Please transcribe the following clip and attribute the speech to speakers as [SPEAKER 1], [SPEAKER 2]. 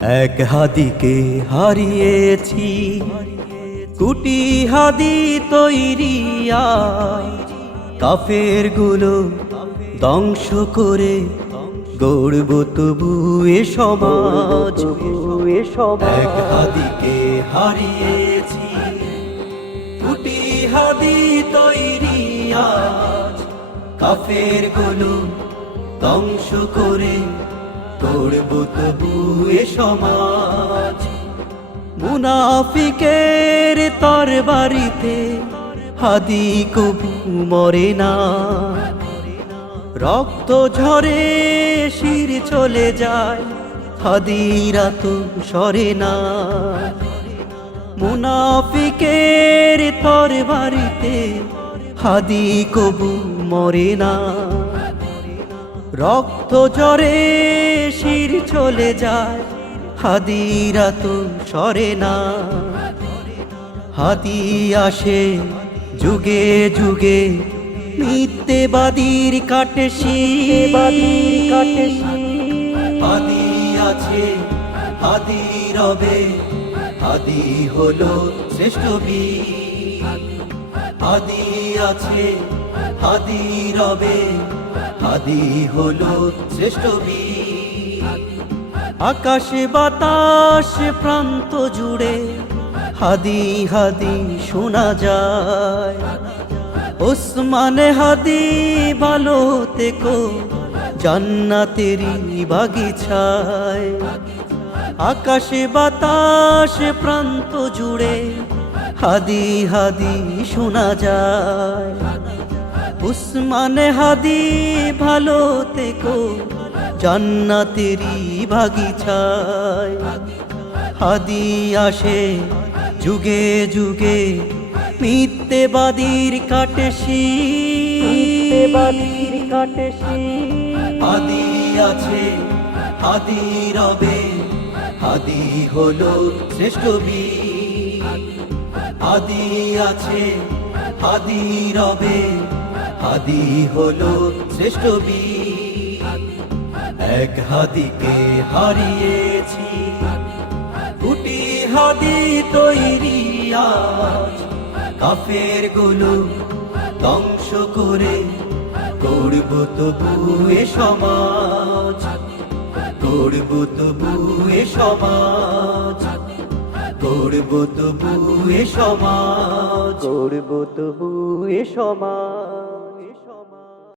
[SPEAKER 1] এক হাদিকে হারিয়েছি, কুটি হাদি তৈরিয়া কাফেরগুলো ধ্বংস করে গড়ব তবু এ সমাজ। এক হাদিকে হারিয়েছি, কুটি হাদি তৈরিয়া কাফেরগুলো ধ্বংস করে করব তবু এ সমাজ। মুনাফিকের তর বাড়িতে হাদি কবু মরে না। রক্ত ঝরে শির চলে যায়, হাদিরা তো সরে না। মুনাফিকের তর বাড়িতে হাদি কবু মরে না। রক্ত জরে শির চলে যায়। হাদিরা তো সরে না। হাদি আসে যুগে যুগে। মিথ্যেবাদীর কাটে কাটে হাদি আছে হাদি রবে। হাদি হলো শ্রেষ্ঠ বীর। হাদি আছে হাদি রবে। হাদি হলো শ্রেষ্ঠ আকাশে বাতাস, প্রান্ত জুড়ে হাদি হাদি শোনা যায়। ওসমানে হাদি ভালো তেকো জান্নাতেরি বাগিছায় আকাশে বাতাস, প্রান্ত জুড়ে হাদি হাদি শোনা যায়। উসমানে হাদি ভালো তেকো জান্নাতেরি বাগিছায় হাদি আসে যুগে যুগে মিথ্যেবাদীর কাটে মিথ্যেবাদীর কাটে হাদি আছে হাদি রবে হাদি হলো শ্রেষ্ঠ বীর। হাদি আছে হাদি রবে হাদি হলো শ্রেষ্ঠ বীর। এক হাদিকে হারিয়েছি। কুটি হাদি তৈরি আজ। কাফেরগুলো ধ্বংস করে করব তবু এ সমাজ। করব তবু এ সমাজ। করব তবু এ সমাজ। করব তবু এ সমাজ।